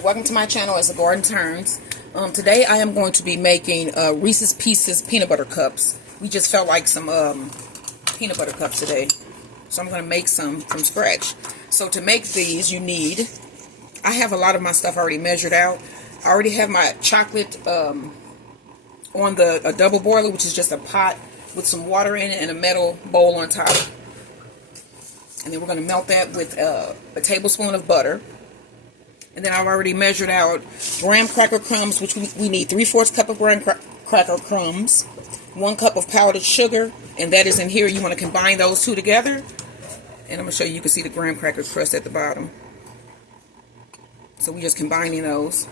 Welcome to my channel as the garden turns. Today I am going to be making Reese's Pieces peanut butter cups. We just felt like some peanut butter cups today, so I'm going to make some from scratch. So to make these, you need, I have a lot of my stuff already measured out. I already have my chocolate on a double boiler, which is just a pot with some water in it and a metal bowl on top. And then we're going to melt that with a tablespoon of butter. And then I've already measured out graham cracker crumbs, which we need 3/4 cup of graham cracker crumbs, 1 cup of powdered sugar, and that is in here. You want to combine those two together. And I'm going to show you, you can see the graham cracker crust at the bottom. So we're just combining those.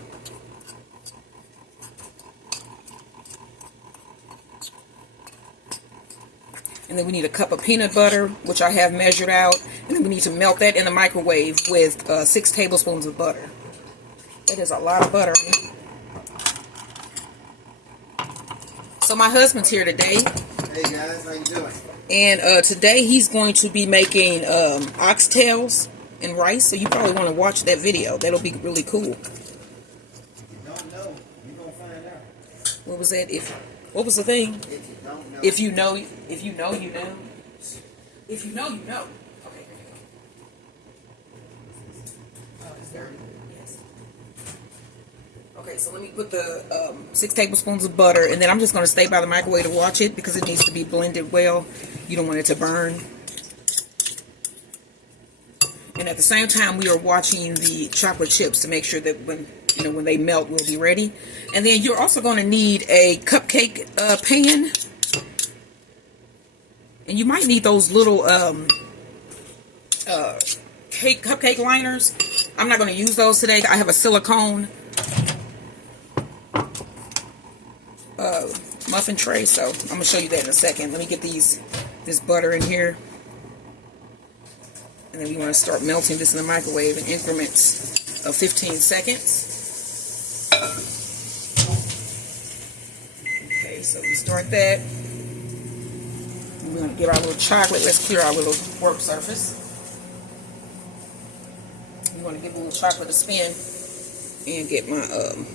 And then we need a cup of peanut butter, which I have measured out. And then we need to melt that in the microwave with 6 tablespoons of butter. That is a lot of butter. So my husband's here today. Hey guys, how you doing? And today he's going to be making oxtails and rice. So you probably want to watch that video. That'll be really cool. If you don't know, you're going to find out. What was that? What was the thing? If you don't know. If you know, you know. If you know, you know. Okay, here you go. Oh, it's dirty. Yes. Okay, so let me put the 6 tablespoons of butter, and then I'm just going to stay by the microwave to watch it because it needs to be blended well. You don't want it to burn. And at the same time, we are watching the chocolate chips to make sure that when they melt, we'll be ready. And then you're also going to need a cupcake pan. And you might need those little cupcake liners. I'm not going to use those today. I have a silicone muffin tray, so I'm going to show you that in a second. Let me get this butter in here. And then we want to start melting this in the microwave in increments of 15 seconds. Okay, so we start that. We're going to get our little chocolate. Let's clear our little work surface. We want to give a little chocolate a spin and get my glove.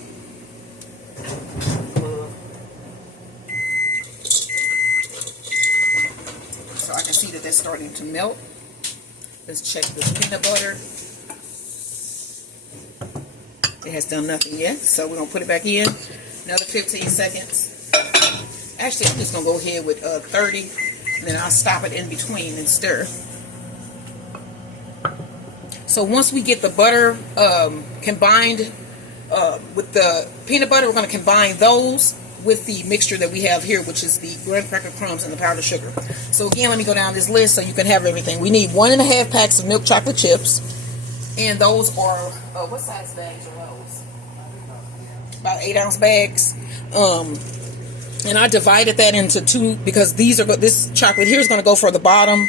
So I can see that that's starting to melt. Let's check this peanut butter. It has done nothing yet, so we're going to put it back in. Another 15 seconds. Actually, I'm just going to go ahead with 30, and then I'll stop it in between and stir. So once we get the butter combined with the peanut butter, we're going to combine those with the mixture that we have here, which is the graham cracker crumbs and the powdered sugar. So again, let me go down this list so you can have everything. We need 1.5 packs of milk chocolate chips, and those are what size bags are those? About 8-ounce bags. And I divided that into 2 because this chocolate here is going to go for the bottom,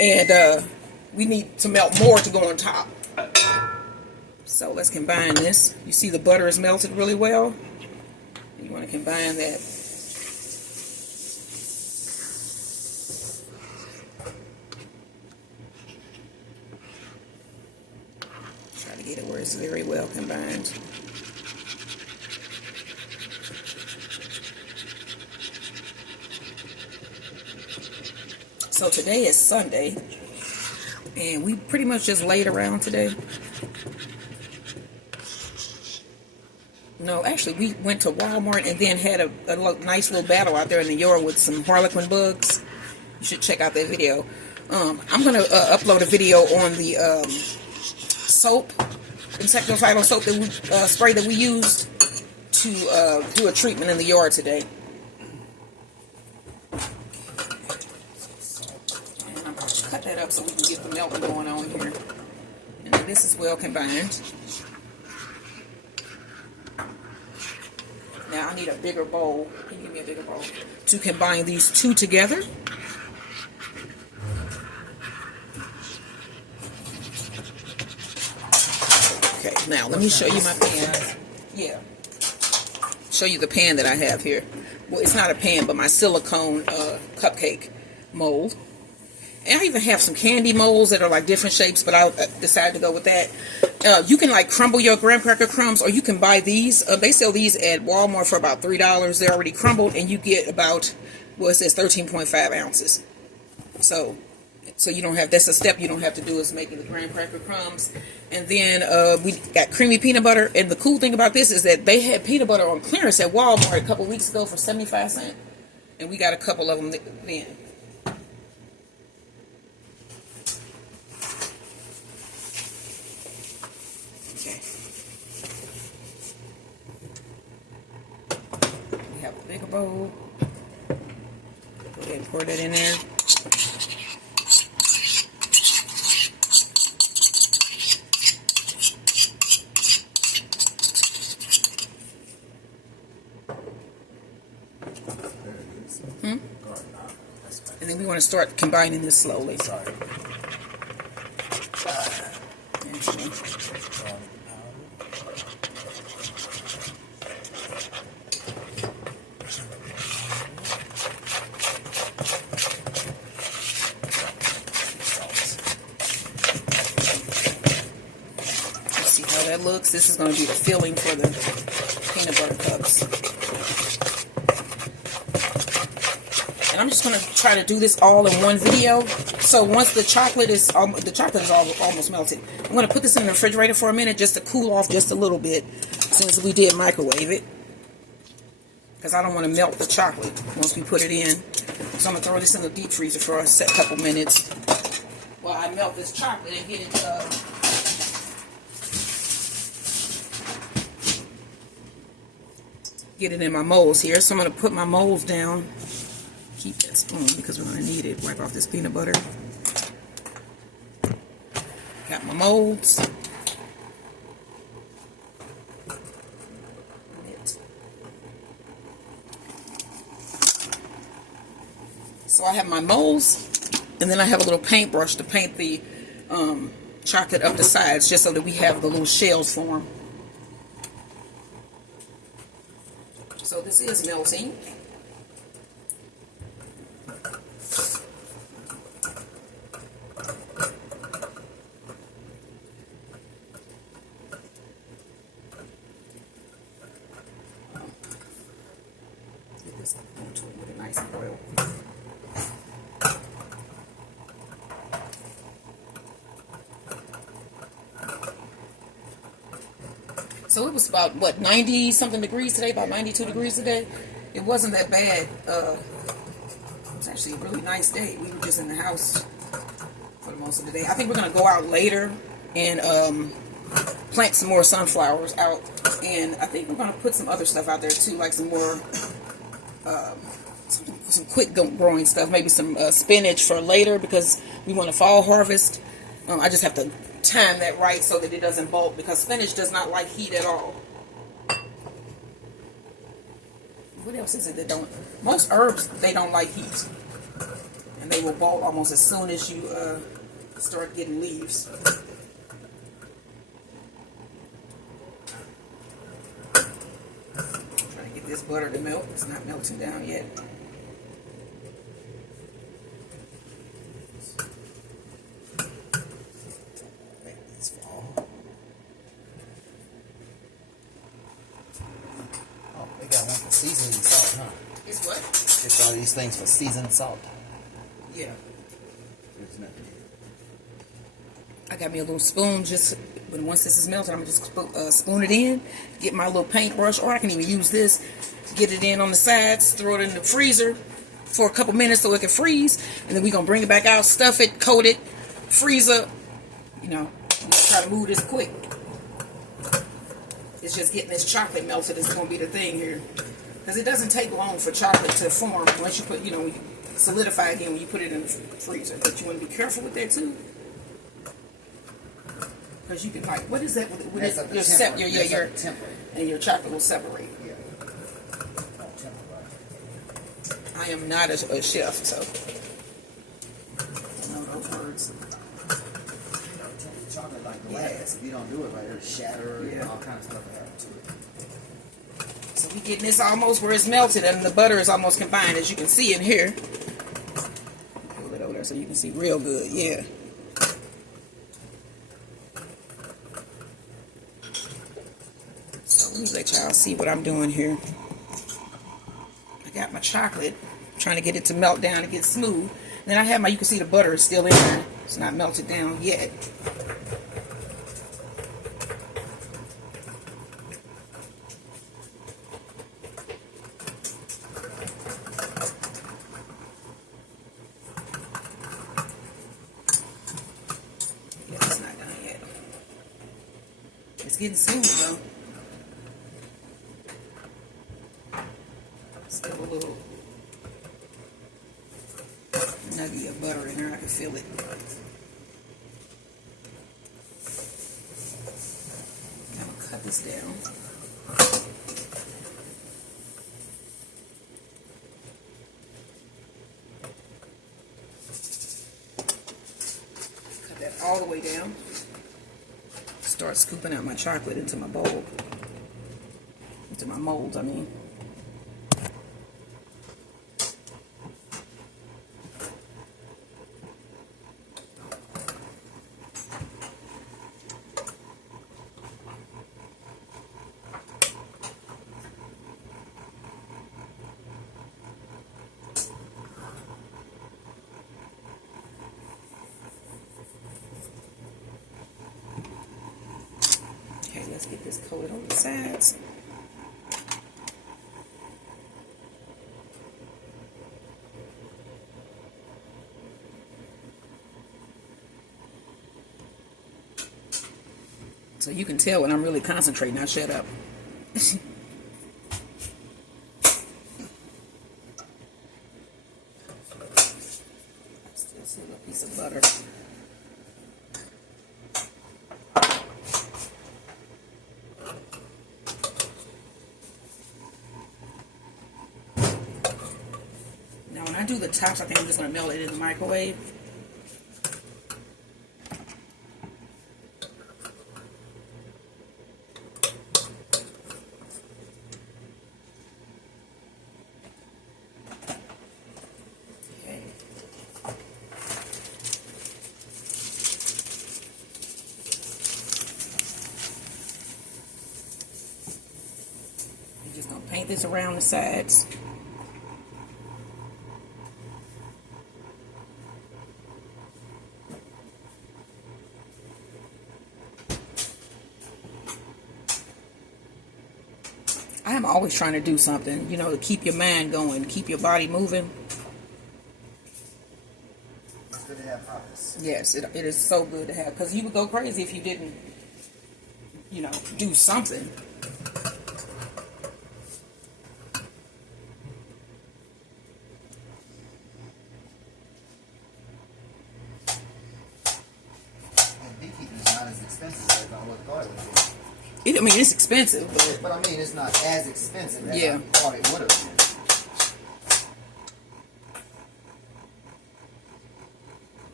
and we need to melt more to go on top. So let's combine this. You see the butter is melted really well. You want to combine that. Try to get it where it's very well combined. So today is Sunday, and we pretty much just laid around today. No, actually, we went to Walmart and then had a nice little battle out there in the yard with some harlequin bugs. You should check out that video. I'm going to upload a video on the soap, insecticidal soap that we spray that we used to do a treatment in the yard today. And I'm going to cut that up so we can get the melting going on here. And then this is well combined. Now I need a bigger bowl. Can you give me a bigger bowl? To combine these two together. Okay, now let me show you my pan. Yeah. Show you the pan that I have here. Well, it's not a pan, but my silicone cupcake mold. And I even have some candy molds that are like different shapes, but I decided to go with that. You can like crumble your graham cracker crumbs, or you can buy these. They sell these at Walmart for about $3. They're already crumbled, and you get about, well, it says 13.5 ounces. So you don't have, that's a step you don't have to do, is making the graham cracker crumbs. And then we got creamy peanut butter. And the cool thing about this is that they had peanut butter on clearance at Walmart a couple weeks ago for 75 cents. And we got a couple of them then. Okay. We have a bigger bowl. Go ahead and pour that in there. And then we want to start combining this slowly. Sorry. Let's see how that looks. This is going to be the filling for the peanut butter cups. And I'm just going to try to do this all in one video. So once the chocolate is almost melted, I'm going to put this in the refrigerator for a minute just to cool off just a little bit, since we did microwave it. Because I don't want to melt the chocolate once we put it in. So I'm going to throw this in the deep freezer for a couple minutes while I melt this chocolate and get it in my molds here. So I'm going to put my molds down. Keep that spoon because we're going to need it. Wipe off this peanut butter. Got my molds. So I have my molds, and then I have a little paintbrush to paint the chocolate up the sides, just so that we have the little shells form. So this is melting. With a nice oil. So it was about, what, 90 something degrees today, about 92 degrees today. It wasn't that bad. It was actually a really nice day. We were just in the house for the most of the day. I think we're going to go out later and plant some more sunflowers out. And I think we're going to put some other stuff out there too, like some more some quick growing stuff, maybe some spinach for later, because we want a fall harvest. I just have to time that right so that it doesn't bolt, because spinach does not like heat at all. What else is it that don't? Most herbs, they don't like heat, and they will bolt almost as soon as you start getting leaves. Trying to get this butter to melt. It's not melting down yet. Seasoning salt, huh? It's what? It's all these things for seasoned salt. Yeah. There's nothing. I got me a little spoon, but once this is melted, I'm going to just spoon it in, get my little paintbrush, or I can even use this, get it in on the sides, throw it in the freezer for a couple minutes so it can freeze, and then we're going to bring it back out, stuff it, coat it, freeze up, you know, try to move this quick. It's just getting this chocolate melted is going to be the thing here. Because it doesn't take long for chocolate to form once you put, you know, solidify again when you put it in the freezer. But you want to be careful with that too. Because you can, like, what is that? Your temper. And your chocolate will separate. Yeah. I am not a chef, so I don't know those words. Chocolate like glass. If you don't do it right, it'll shatter and all kinds of stuff will happen to it. So we're getting this almost where it's melted and the butter is almost combined, as you can see in here. Pull it over there so you can see real good, yeah. So let me let y'all see what I'm doing here. I got my chocolate, trying to get it to melt down and get smooth. And then I have my, you can see the butter is still in there. It's not melted down yet. Yeah, it's not done yet. It's getting smooth though. Still a little nugget of butter in there. I can feel it. I'm gonna cut this down. Cut that all the way down. Start scooping out my chocolate into my bowl. Into my molds, I mean. Okay, let's get this coated on the sides. So you can tell when I'm really concentrating. I shut up. Still see a piece of butter. Now when I do the tops, I think I'm just going to melt it in the microwave. Just gonna paint this around the sides. I am always trying to do something, you know, to keep your mind going, keep your body moving. It's good to have hobbies. Yes, it is so good to have, because you would go crazy if you didn't, you know, do something. Expensive as I would thought it would be. I mean, it's expensive, But I mean, it's not as expensive as yeah. I thought it would have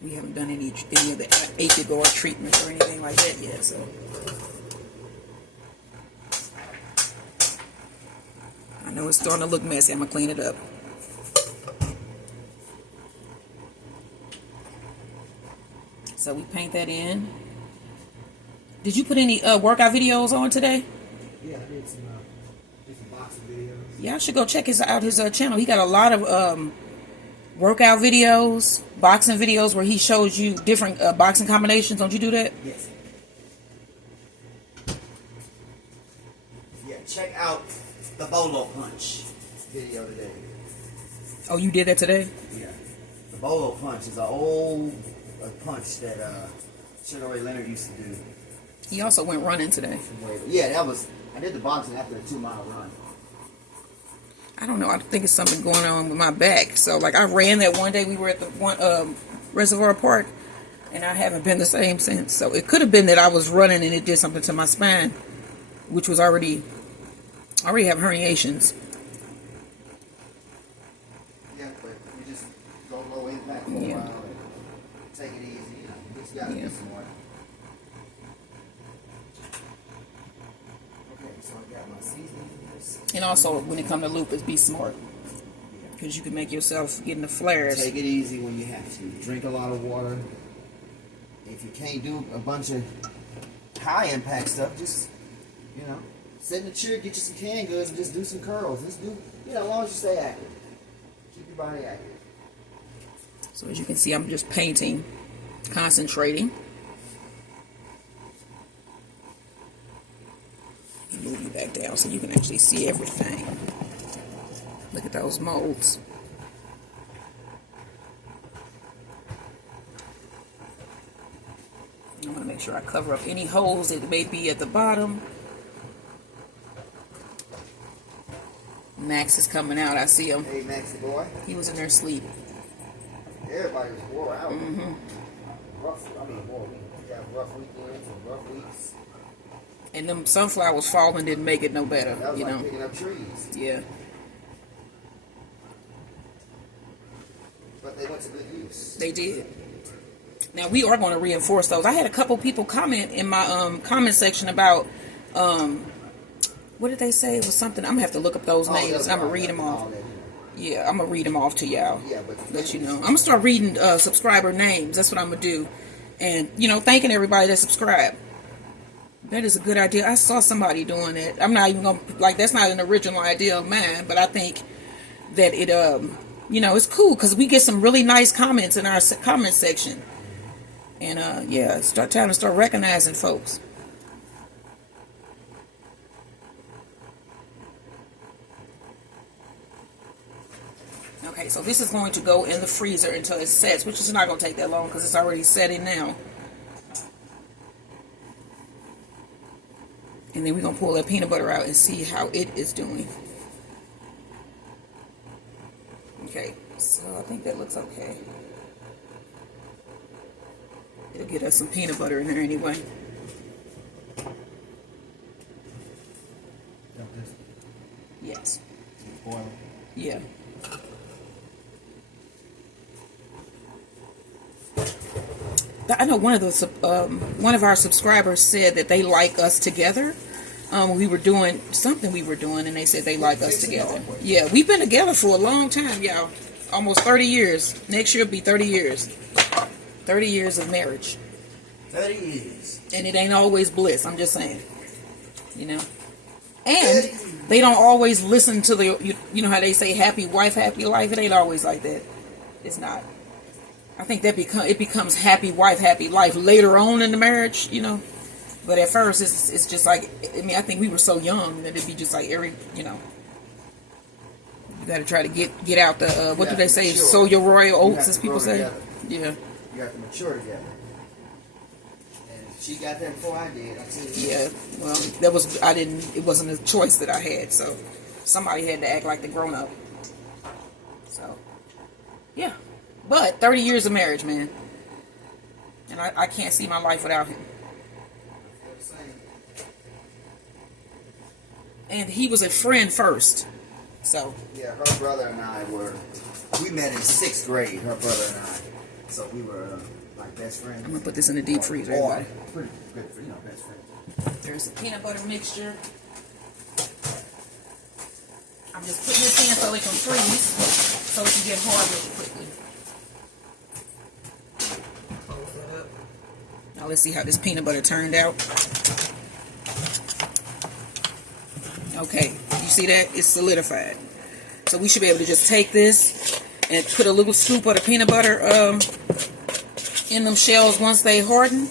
been. We haven't done any of the Apgar treatment or anything like that yet, so. I know it's starting to look messy. I'm going to clean it up. So we paint that in. Did you put any workout videos on today? Yeah, I did some boxing videos. Yeah, I should go check out his channel. He got a lot of workout videos, boxing videos where he shows you different boxing combinations. Don't you do that? Yes. Yeah, check out the Bolo Punch video today. Oh, you did that today? Yeah. The Bolo Punch is an old punch that Sugar Ray Leonard used to do. He also went running today. Yeah, I did the boxing after a 2-mile run. I don't know. I think it's something going on with my back. So, like, I ran that one day. We were at the one Reservoir Park, and I haven't been the same since. So, it could have been that I was running and it did something to my spine, which was already have herniations. Yeah, but you just go low impact for a while and take it easy. You know, you just got to be smart. And also, when it comes to lupus, be smart. Because you can make yourself get in the flares. Take it easy when you have to. Drink a lot of water. If you can't do a bunch of high impact stuff, just, you know, sit in the chair, get you some canned goods, and just do some curls. Just do, you know, as long as you stay active. Keep your body active. So as you can see, I'm just painting, concentrating. Move you back down so you can actually see everything. Look at those molds. I want to make sure I cover up any holes that may be at the bottom. Max is coming out. I see him. Hey, Maxie boy. He was in there sleeping. Everybody was wore out. Rough. I mean, we got rough weekends and rough weeks. And them sunflowers falling didn't make it no better, That was you like know. picking up trees. Yeah. But they went to good use. They did. Now we are going to reinforce those. I had a couple people comment in my comment section about what did they say? It was something. I'm gonna have to look up those names. I'm gonna read them off. Yeah, I'm gonna read them off to y'all. Yeah, but let you know. I'm gonna start reading subscriber names. That's what I'm gonna do, and you know, thanking everybody that subscribed. That is a good idea. I saw somebody doing it. I'm not even gonna like. That's not an original idea of mine, but I think that it you know, it's cool because we get some really nice comments in our comment section, and yeah, it's time to start recognizing folks. Okay, so this is going to go in the freezer until it sets, which is not going to take that long because it's already setting now. And then we're going to pull that peanut butter out and see how it is doing. Okay, so I think that looks okay. It'll get us some peanut butter in there anyway. Yes. Boil. Yeah. I know one of our subscribers said that they like us together. We were doing something and they said they like us together. Yeah, we've been together for a long time, y'all. Almost 30 years. Next year will be 30 years. 30 years of marriage. 30 years. And it ain't always bliss. I'm just saying. You know. And they don't always listen to the. You know how they say happy wife, happy life. It ain't always like that. It's not. I think that it becomes happy wife, happy life later on in the marriage, you know. But at first, it's just like, I mean, I think we were so young that it'd be just like you know. You got to try to get out the what do they say? Sow your royal oats, as people say. Yeah. You have to mature together. And she got that before I did. Yeah. Well, that was It wasn't a choice that I had. So somebody had to act like the grown up. So yeah. But 30 years of marriage, man. And I can't see my life without him. And he was a friend first. So. Yeah, her brother and I we met in 6th grade, her brother and I. So we were like best friends. I'm going to put this in the deep freezer, everybody. Pretty good, you know, best friends. There's a peanut butter mixture. I'm just putting this in so it can freeze, so it can get hard really quickly. Now let's see how this peanut butter turned out. Okay, you see that? It's solidified. So we should be able to just take this and put a little scoop of the peanut butter in them shells once they harden.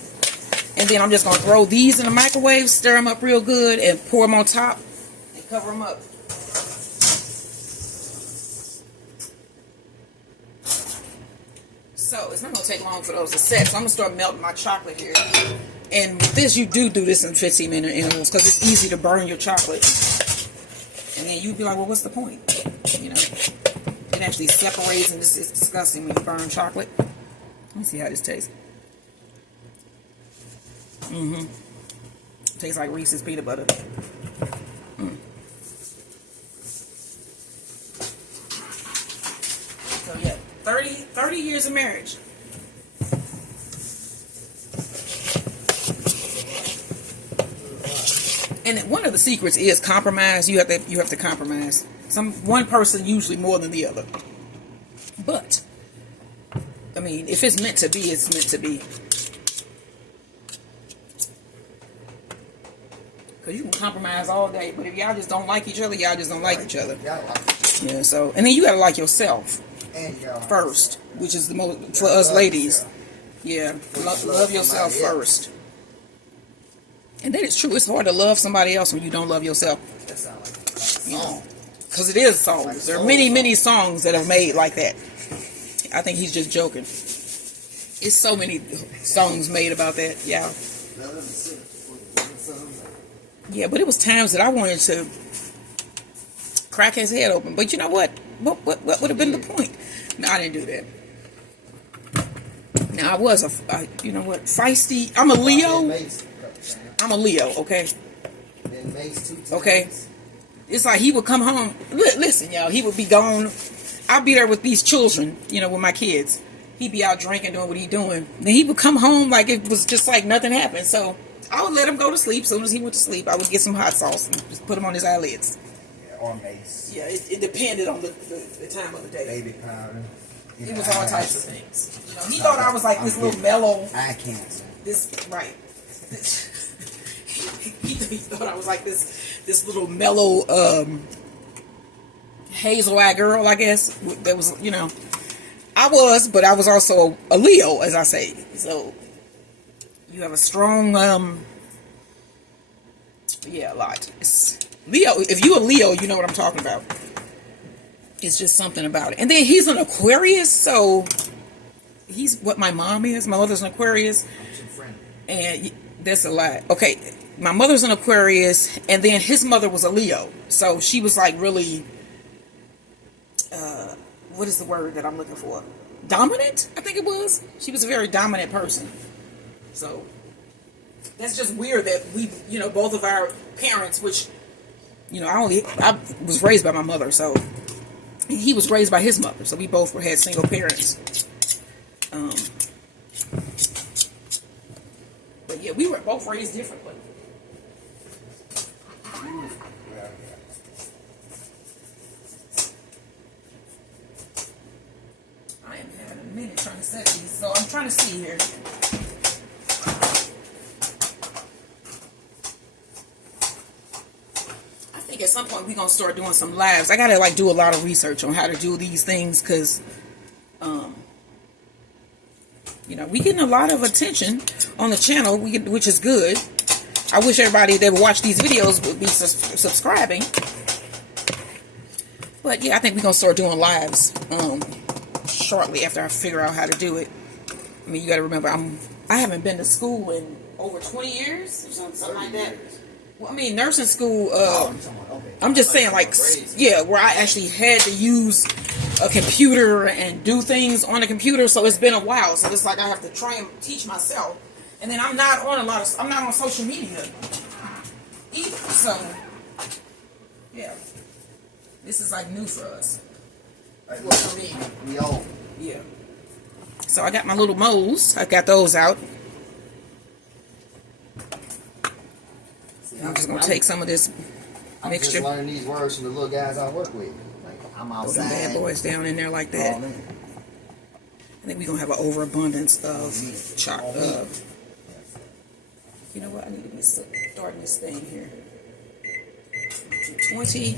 And then I'm just going to throw these in the microwave, stir them up real good, and pour them on top and cover them up. So it's not going to take long for those to set. So I'm going to start melting my chocolate here. And with this, you do this in 15-minute intervals because it's easy to burn your chocolate. And then you'd be like, well, what's the point? You know, it actually separates, and it's disgusting when you burn chocolate. Let me see how this tastes. Tastes like Reese's peanut butter. So yeah, 30 years of marriage. And one of the secrets is compromise. You have to compromise. One person usually more than the other. But I mean, if it's meant to be, it's meant to be. Because you can compromise all day, but if y'all just don't like each other, y'all just don't like each other. Y'all like each other. Yeah, so, and then you gotta like yourself And y'all first, which is the most, for us ladies. Yeah, love yourself first. And that is true. It's hard to love somebody else when you don't love yourself. That sounds like a song. Because it is songs. There are many songs that are made like that. I think he's just joking. It's so many songs made about that. Yeah. Yeah, but it was times that I wanted to crack his head open. But you know what? What would have been the point? No, I didn't do that. Now, I was you know what? Feisty. I'm a Leo. I'm a Leo, okay? Okay? It's like he would come home. Listen, y'all. He would be gone. I'd be there with these children, you know, with my kids. He'd be out drinking, doing what he's doing. Then he would come home like it was just like nothing happened. So I would let him go to sleep. As soon as he went to sleep, I would get some hot sauce and just put him on his eyelids. Yeah, or mace. Yeah, it depended on the time of the day. Baby powder. It was all types of things. You know, he thought I was like this little mellow. Eye cancer. Right. He thought I was like this little mellow hazel eye girl, I guess. That was, you know, I was, but I was also a Leo, as I say. So you have a strong, yeah, a lot. It's Leo. If you a Leo, you know what I'm talking about. It's just something about it. And then he's an Aquarius, so he's what my mom is. My mother's an Aquarius, and that's a lot. Okay, my mother's an Aquarius, and then his mother was a Leo, so she was like really, what is the word that I'm looking for? Dominant, I think it was. She was a very dominant person. So that's just weird that we, you know, both of our parents, which, you know, I was raised by my mother, so he was raised by his mother, so we both had single parents. But yeah, we were both raised differently. I am having a minute trying to set these, so I'm trying to see here. I think at some point we're gonna start doing some lives. I gotta like do a lot of research on how to do these things, because you know, we getting a lot of attention on the channel, which is good. I wish everybody that would watch these videos would be subscribing. But yeah, I think we're gonna start doing lives shortly after I figure out how to do it. I mean, you got to remember, I haven't been to school in over 20 years or something like that. Well, I mean, nursing school. I'm just saying, like, yeah, where I actually had to use a computer and do things on a computer. So it's been a while. So it's like I have to try and teach myself. And then I'm not on social media either. So yeah, this is like new for us. Well, for me, we old. Yeah. So I got my little molds. I got those out. I'm just gonna take some of this mixture. I'm just learning these words from the little guys I work with. Like, I'm outside. Throw them bad boys down in there like that. I think we're gonna have an overabundance of chocolate. You know what? I need to be starting this thing here. 20.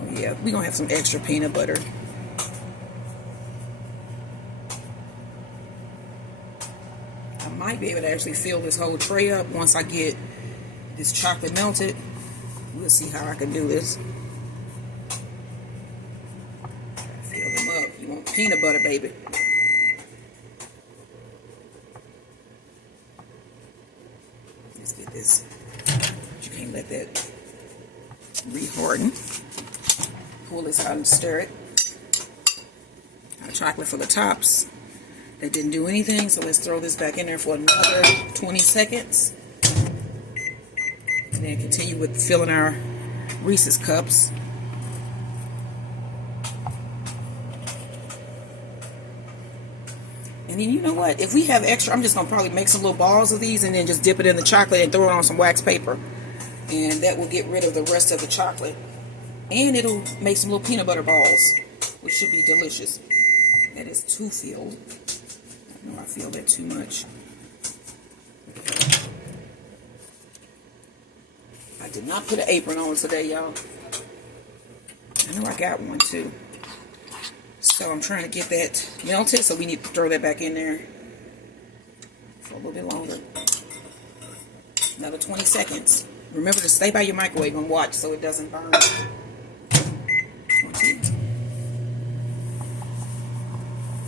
Oh yeah, we're gonna have some extra peanut butter. I might be able to actually fill this whole tray up once I get this chocolate melted. We'll see how I can do this. Fill them up. You want peanut butter, baby. Let's get this. You can't let that re-harden. Pull this out and stir it. Our chocolate for the tops. That didn't do anything, so let's throw this back in there for another 20 seconds. And then continue with filling our Reese's cups. And then you know what? If we have extra, I'm just going to probably make some little balls of these and then just dip it in the chocolate and throw it on some wax paper. And that will get rid of the rest of the chocolate. And it'll make some little peanut butter balls, which should be delicious. That is too filled. I know I feel that too much. I did not put an apron on today, y'all. I know I got one too. So I'm trying to get that melted, so we need to throw that back in there for a little bit longer. Another 20 seconds. Remember to stay by your microwave and watch so it doesn't burn. 20.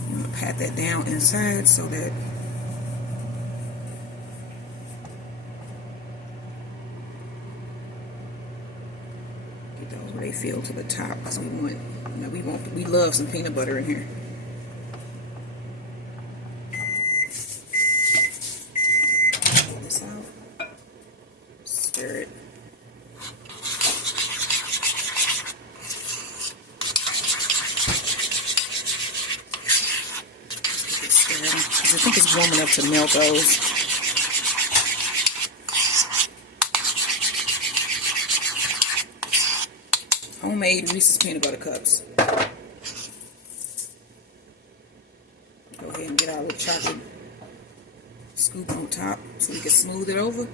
I'm going to pat that down inside so that get those where they feel to the top, because we want, you know, we love some peanut butter in here. Pull this out. Stir it. I think it's warm enough to melt those. Homemade Reese's peanut butter cups. Go ahead and get our little chocolate scoop on top so we can smooth it over.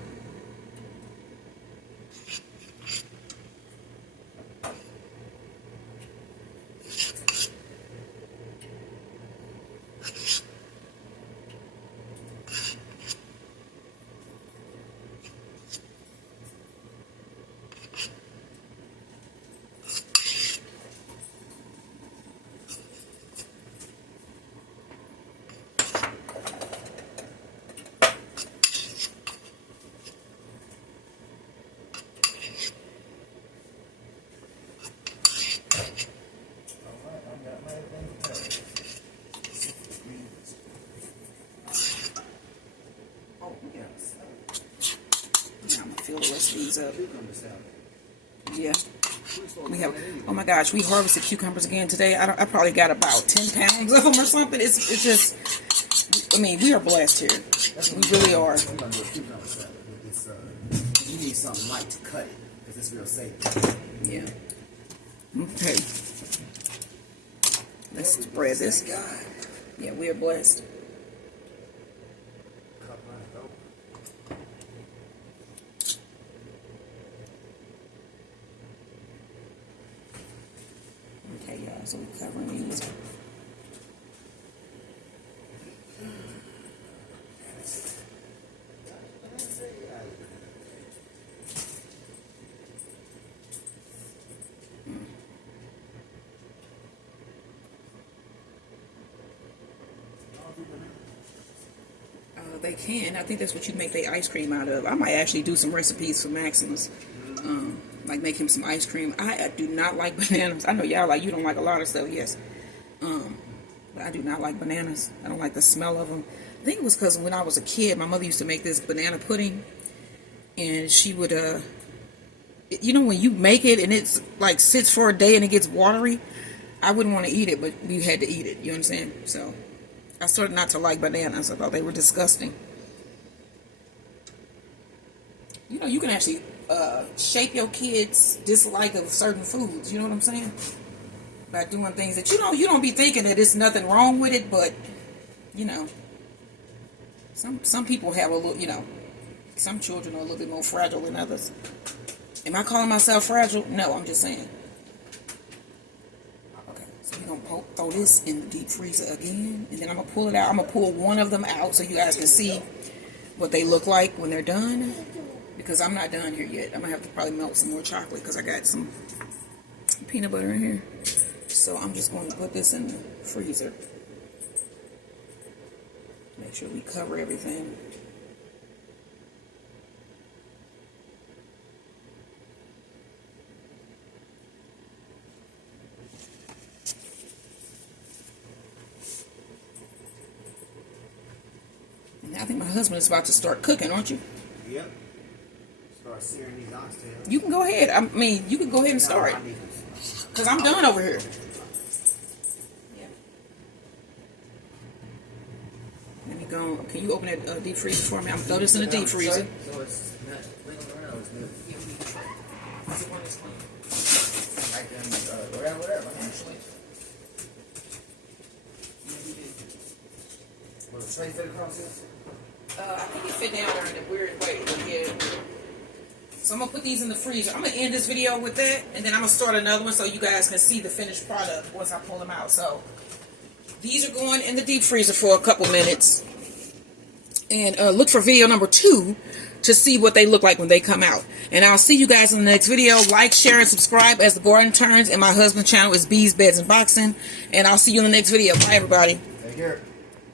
Fill the rest of these up. Yeah. We have, oh my gosh, we harvested cucumbers again today. I probably got about 10 pounds of them or something. It's just, I mean, we are blessed here. We really are. You need something light to cut it, because it's real safe. Yeah. Okay. Let's spread this. Yeah, we are blessed. Okay, y'all, so we're covering these. They can. I think that's what you make the ice cream out of. I might actually do some recipes for Maximus. Like make him some ice cream. I do not like bananas. I know y'all like, you don't like a lot of stuff, yes. But I do not like bananas. I don't like the smell of them. I think it was because when I was a kid, my mother used to make this banana pudding. And she would, you know, when you make it and it's like sits for a day and it gets watery, I wouldn't want to eat it, but we had to eat it. You understand? So I started not to like bananas. I thought they were disgusting. You know, you can actually shape your kids' dislike of certain foods. You know what I'm saying? By doing things that you don't be thinking that there's nothing wrong with it, but you know, some people have a little, you know, some children are a little bit more fragile than others. Am I calling myself fragile? No, I'm just saying. Okay, so we're gonna throw this in the deep freezer again, and then I'm gonna pull it out. I'm gonna pull one of them out so you guys can see what they look like when they're done. Because I'm not done here yet. I'm gonna have to probably melt some more chocolate because I got some peanut butter in here. So I'm just going to put this in the freezer. Make sure we cover everything. And I think my husband is about to start cooking, aren't you? Yep. Start searing these oxtails. You can go ahead. I mean, you can go ahead and start. Because I'm done over here. Yeah. Let me go. Can you open that deep freezer for me? I'm going to throw this in the deep freezer. So it's not wiggle around. It's new. Right then, go down whatever. Actually. Will the tray fit across this? I think it fit down there in a weird way. Yeah. So I'm going to put these in the freezer. I'm going to end this video with that, and then I'm going to start another one so you guys can see the finished product once I pull them out. So these are going in the deep freezer for a couple minutes. And look for video number 2 to see what they look like when they come out. And I'll see you guys in the next video. Like, share, and subscribe as the garden turns. And my husband's channel is Bees, Beds, and Boxing. And I'll see you in the next video. Bye, everybody. Take care.